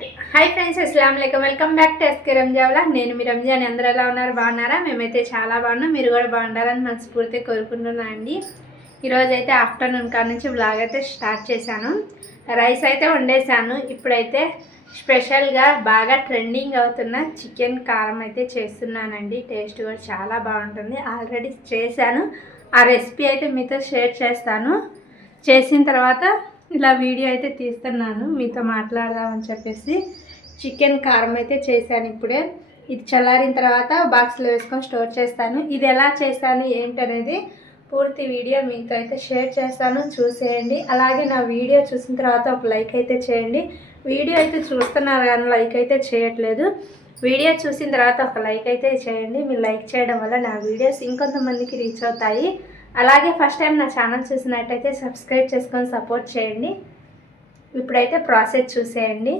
Hi friends, అస్సలాము అలైకుం. Welcome back to SK Ramzan vlog. నేను మీ రంజాన్. అందరూ ఎలా ఉన్నారు? బాగున్నారా? మేమైతే చాలా బాగున్నాం. మీరు కూడా బాగుండాలని మనస్ఫూర్తిగా కోరుకుంటున్నాను అండి. ఈరోజు అయితే ఆఫ్టర్నూన్ కాడ నుంచి వ్లాగ్ అయితే స్టార్ట్ చేశాను. రైస్ అయితే వండేసాను. ఇప్పుడైతే స్పెషల్గా బాగా ట్రెండింగ్ అవుతున్న చికెన్ కారం అయితే చేస్తున్నానండి. టేస్ట్ కూడా చాలా బాగుంటుంది. ఆల్రెడీ చేశాను. ఆ రెసిపీ అయితే మీతో షేర్ చేస్తాను. చేసిన తర్వాత ఇలా వీడియో అయితే తీస్తున్నాను మీతో మాట్లాడదామని చెప్పేసి. చికెన్ కారం అయితే చేశాను ఇప్పుడే. ఇది చల్లారిన తర్వాత బాక్స్లో వేసుకొని స్టోర్ చేస్తాను. ఇది ఎలా చేశాను ఏంటనేది పూర్తి వీడియో మీతో అయితే షేర్ చేస్తాను, చూసేయండి. అలాగే నా వీడియో చూసిన తర్వాత ఒక లైక్ అయితే చేయండి. వీడియో అయితే చూస్తున్నారు కానీ లైక్ అయితే చేయట్లేదు. వీడియో చూసిన తర్వాత ఒక లైక్ అయితే చేయండి. మీరు లైక్ చేయడం వల్ల నా వీడియోస్ ఇంకొంతమందికి రీచ్ అవుతాయి. అలాగే ఫస్ట్ టైం నా ఛానల్ చూసినట్టయితే సబ్స్క్రైబ్ చేసుకొని సపోర్ట్ చేయండి. ఇప్పుడైతే ప్రాసెస్ చూసేయండి.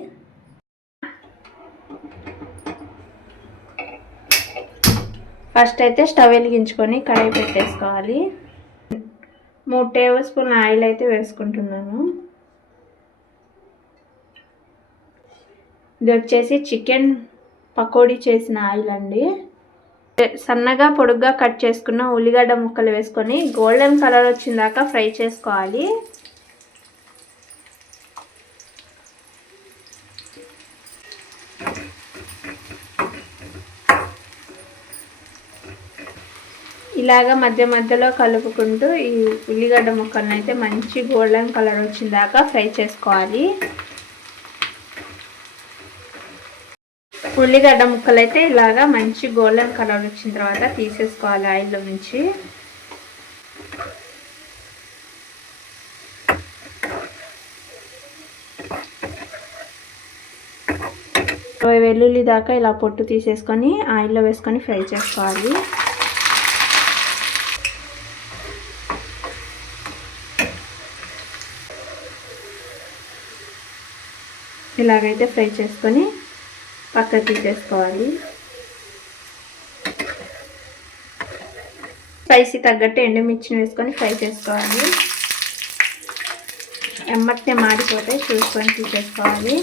ఫస్ట్ అయితే స్టవ్ వెలిగించుకొని కడాయి పెట్టేసుకోవాలి. 3 టేబుల్ స్పూన్ల ఆయిల్ అయితే వేసుకుంటున్నాను. ఇది వచ్చేసి చికెన్ పకోడీ చేసిన ఆయిల్ అండి. సన్నగా పొడుగ్గా కట్ చేసుకున్న ఉల్లిగడ్డ ముక్కలు వేసుకొని గోల్డెన్ కలర్ వచ్చిందాక ఫ్రై చేసుకోవాలి. ఇలాగా మధ్య మధ్యలో కలుపుకుంటూ ఈ ఉల్లిగడ్డ ముక్కలను అయితే మంచి గోల్డెన్ కలర్ వచ్చిందాక ఫ్రై చేసుకోవాలి. ఉల్లిగడ్డ ముక్కలు అయితే ఇలాగా మంచి గోల్డెన్ కలర్ వచ్చిన తర్వాత తీసేసుకోవాలి ఆయిల్లో నుంచి. వెల్లుల్లి దాకా ఇలా పొట్టు తీసేసుకొని ఆయిల్లో వేసుకొని ఫ్రై చేసుకోవాలి. ఇలాగైతే ఫ్రై చేసుకొని పక్కకు తీసేసుకోవాలి. స్పైసీ తగ్గట్టు ఎండుమిర్చిని వేసుకొని ఫ్రై చేసుకోవాలి. ఎమ్మటే మాడిపోతే చూసుకొని తీసేసుకోవాలి.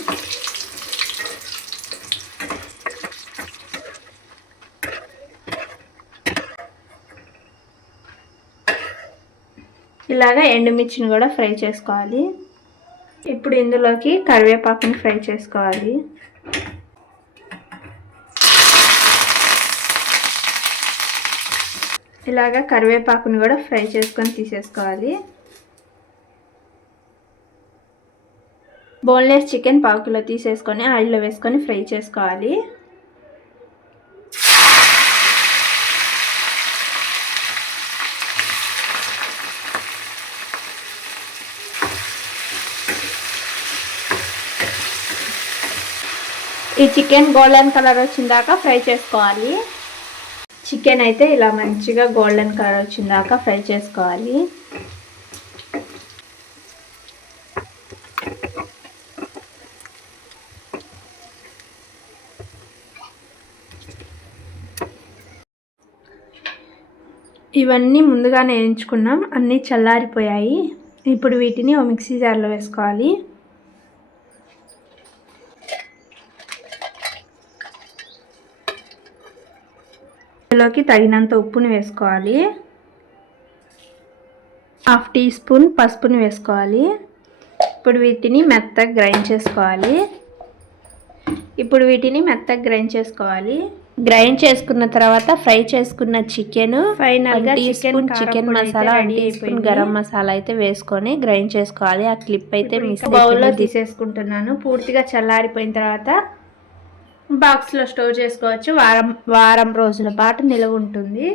ఇలాగా ఎండుమిర్చిని కూడా ఫ్రై చేసుకోవాలి. ఇప్పుడు ఇందులోకి కరివేపాకుని ఫ్రై చేసుకోవాలి. ఇలాగా కరివేపాకుని కూడా ఫ్రై చేసుకొని తీసేసుకోవాలి. బోన్లెస్ చికెన్ పావు కిలో తీసేసుకొని ఆయిల్లో వేసుకొని ఫ్రై చేసుకోవాలి. ఈ చికెన్ గోల్డెన్ కలర్ వచ్చిందాక ఫ్రై చేసుకోవాలి. చికెన్ అయితే ఇలా మంచిగా గోల్డెన్ కలర్ వచ్చిందాక ఫ్రై చేసుకోవాలి. ఇవన్నీ ముందుగానే వేయించుకున్నాం, అన్నీ చల్లారిపోయాయి. ఇప్పుడు వీటిని ఓ మిక్సీ జార్లో వేసుకోవాలి. ఇందులోకి తగినంత ఉప్పుని వేసుకోవాలి. 1/2 టీ స్పూన్ పసుపుని వేసుకోవాలి. ఇప్పుడు వీటిని మెత్తగా గ్రైండ్ చేసుకోవాలి. గ్రైండ్ చేసుకున్న తర్వాత ఫ్రై చేసుకున్న చికెన్, ఫైనల్గా chicken masala, 1 teaspoon garam masala అయితే వేసుకొని గ్రైండ్ చేసుకోవాలి. ఆ క్లిప్ అయితే బౌల్లో తీసేసుకుంటున్నాను. పూర్తిగా చల్లారిపోయిన తర్వాత బాక్స్లో స్టోర్ చేసుకోవచ్చు. వారం రోజుల పాటు నిల్వ ఉంటుంది.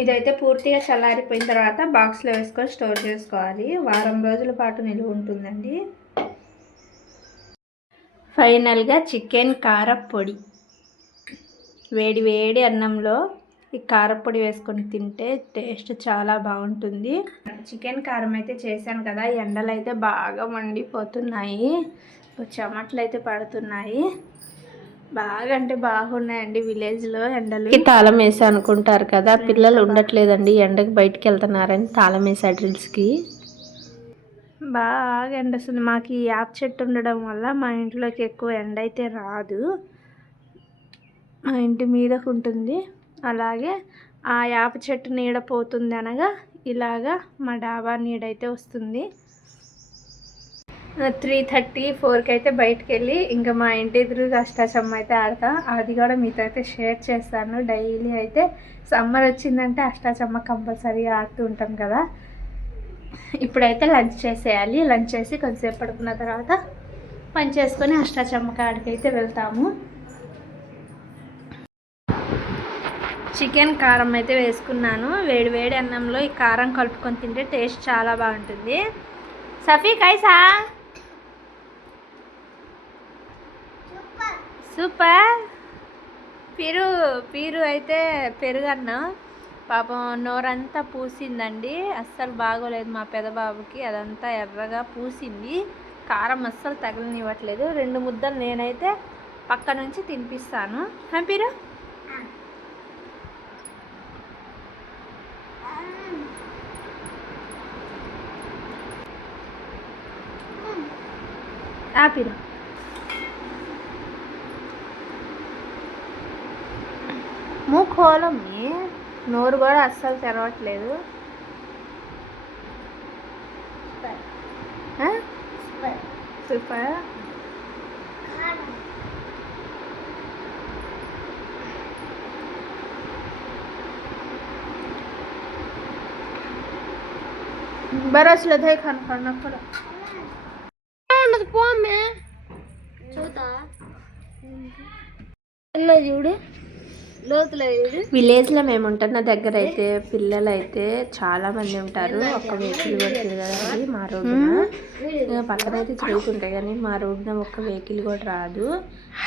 ఇదైతే పూర్తిగా చల్లారిపోయిన తర్వాత బాక్స్లో వేసుకొని స్టోర్ చేసుకోవాలి. వారం రోజుల పాటు నిల్వ ఉంటుందండి. ఫైనల్గా చికెన్ కారపొడి, వేడి వేడి అన్నంలో ఈ కారపొడి వేసుకొని తింటే టేస్ట్ చాలా బాగుంటుంది. చికెన్ కారం అయితే చేశాను కదా, ఎండలు అయితే బాగా మండిపోతున్నాయి, చెమటలు అయితే పడుతున్నాయి. బాగా అంటే బాగున్నాయండి విలేజ్లో ఎండలు. తాళం వేసి అనుకుంటారు కదా, పిల్లలు ఉండట్లేదండి, ఎండకి బయటికి వెళ్తున్నారని తాళం వేసా డ్రిల్స్కి. బాగా ఎండ వస్తుంది. మాకు ఈ యాప చెట్టు ఉండడం వల్ల మా ఇంట్లోకి ఎక్కువ ఎండ అయితే రాదు. మా ఇంటి మీదకు ఉంటుంది. అలాగే ఆ యాప చెట్టు నీడ పోతుంది అనగా ఇలాగా మా డాబా నీడైతే వస్తుంది. 3:30, 4కి అయితే బయటకు వెళ్ళి ఇంకా మా ఇంటి ఎదురుగా అష్టాచమ్మ అయితే ఆడతా. అది కూడా మీతో అయితే షేర్ చేస్తాను. డైలీ అయితే సమ్మర్ వచ్చిందంటే అష్టాచమ్మ కంపల్సరీగా ఆడుతూ ఉంటాం కదా. ఇప్పుడైతే లంచ్ చేసేయాలి. లంచ్ చేసి కొంచెంసేపు పడుకున్న తర్వాత పని చేసుకొని అష్టాచమ్మ కాడికి అయితే వెళ్తాము. చికెన్ కారం అయితే వేసుకున్నాను. వేడి వేడి అన్నంలో ఈ కారం కలుపుకొని తింటే టేస్ట్ చాలా బాగుంటుంది. సఫీ కైసా సూపర్. పీరు అయితే పెరుగన్నం పాపం నోరంతా పూసిందండి. అస్సలు బాగోలేదు మా పెదబాబుకి. అదంతా ఎర్రగా పూసింది. కారం అస్సలు తగలనివ్వట్లేదు. 2 ముద్దలు నేనైతే పక్క నుంచి తినిపిస్తాను. పీరు పీరు మూకోలమ్మి నోరు కూడా అస్సలు తెరవట్లేదు. సూపర్. బరస్లో దే खाना చూడు. విలేజ్లో మేము ఉంటున్న దగ్గర అయితే పిల్లలు అయితే చాలా మంది ఉంటారు. ఒక్క వెహికల్ కూడా తిరగదండి మా రోడ్డున. పక్కన అయితే తిరుగుతుంటాయి కానీ మా రోడ్డున ఒక్క వెహికల్ కూడా రాదు.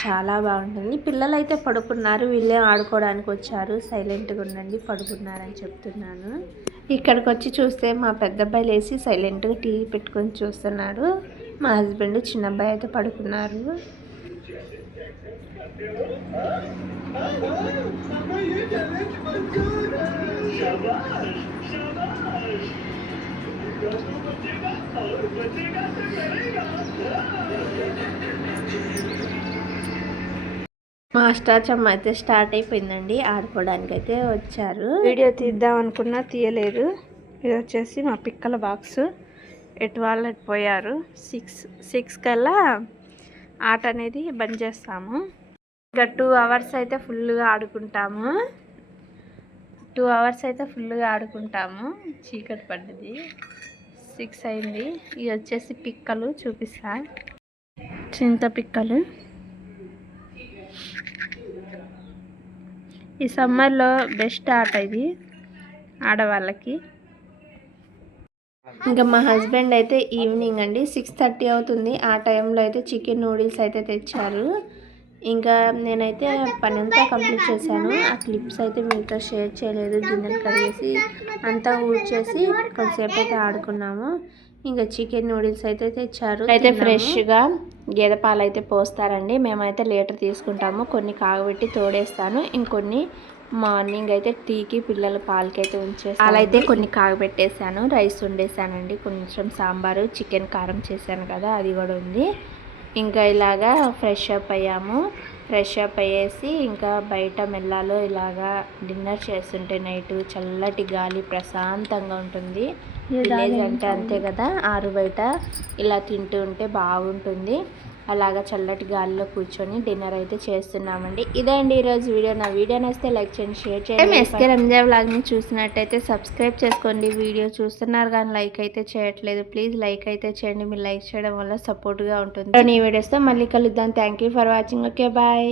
చాలా బాగుంటుంది. పిల్లలు అయితే పడుకున్నారు. వీళ్ళే ఆడుకోవడానికి వచ్చారు. సైలెంట్గా ఉండండి, పడుకున్నారని చెప్తున్నాను. ఇక్కడికి వచ్చి చూస్తే మా పెద్ద అబ్బాయి లేచి సైలెంట్గా టీవీ పెట్టుకొని చూస్తున్నాడు. మా హస్బెండ్ చిన్న అబ్బాయి అయితే పడుకున్నారు. మా అష్టాచమ్మ అయితే స్టార్ట్ అయిపోయిందండి. ఆడుకోవడానికి అయితే వచ్చారు. వీడియో తీద్దాం అనుకున్నా తీయలేదు. ఇది వచ్చేసి మా పిక్కల బాక్స్. ఎటు వాళ్ళు ఎటు పోయారు. 6 కల్లా ఆట అనేది బంద్ చేస్తాము. ఇంకా 2 అవర్స్ అయితే ఫుల్గా ఆడుకుంటాము. 2 అవర్స్ అయితే ఫుల్గా ఆడుకుంటాము. చీకటి పడ్డది. 6 అయింది. ఇవి వచ్చేసి పిక్కలు చూపిస్తా. చింత పిక్కలు. ఈ సమ్మర్లో బెస్ట్ ఆట ఇది ఆడవాళ్ళకి. ఇంకా మా హస్బెండ్ అయితే ఈవినింగ్ అండి 6:30 అవుతుంది. ఆ టైంలో అయితే చికెన్ నూడిల్స్ అయితే తెచ్చారు. ఇంకా నేనైతే పని అంతా కంప్లీట్ చేశాను. ఆ క్లిప్స్ అయితే మీతో షేర్ చేయలేదు. గిన్నెలు కడిగేసి అంతా ఊడ్చేసి కొంతసేపు అయితే ఆడుకున్నాము. ఇంకా చికెన్ నూడిల్స్ అయితే తెచ్చారు. అయితే ఫ్రెష్గా గేదె పాలు అయితే పోస్తారండి. మేమైతే లీటర్ తీసుకుంటాము. కొన్ని కాగబెట్టి తోడేస్తాను. ఇంకొన్ని మార్నింగ్ అయితే టీకి పిల్లల పాలకి అయితే ఉంచేస్తాను. పాలైతే కొన్ని కాగబెట్టేసాను. రైస్ వండేసానండి. కొంచెం సాంబారు, చికెన్ కారం చేశాను కదా, అది కూడా ఉంది. ఇంకా ఇలాగా ఫ్రెష్ అప్ అయ్యాము. ఫ్రెష్ అప్ అయ్యేసి ఇంకా బయట మెల్లాలో ఇలాగా డిన్నర్ చేస్తుంటే నైట్ చల్లటి గాలి ప్రశాంతంగా ఉంటుంది. విలేజ్ అంటే అంతే కదా, ఆరు బయట ఇలా తింటూ ఉంటే బాగుంటుంది. అలాగా చల్లటి గాలిలో కూర్చొని డిన్నర్ అయితే చేస్తున్నామండి. ఇదే అండి ఈరోజు వీడియో. నా వీడియో నచ్చితే లైక్ చేయండి, షేర్ చేయండి. ఎస్కే రంజా వ్లాగ్ని చూసినట్టయితే సబ్స్క్రైబ్ చేసుకోండి. వీడియో చూస్తున్నారు కానీ లైక్ అయితే చేయట్లేదు. ప్లీజ్ లైక్ అయితే చేయండి. మీరు లైక్ చేయడం వల్ల సపోర్ట్గా ఉంటుంది. ఈ వీడియోస్తో మళ్ళీ కలుద్దాం. Thank you for watching. Okay bye.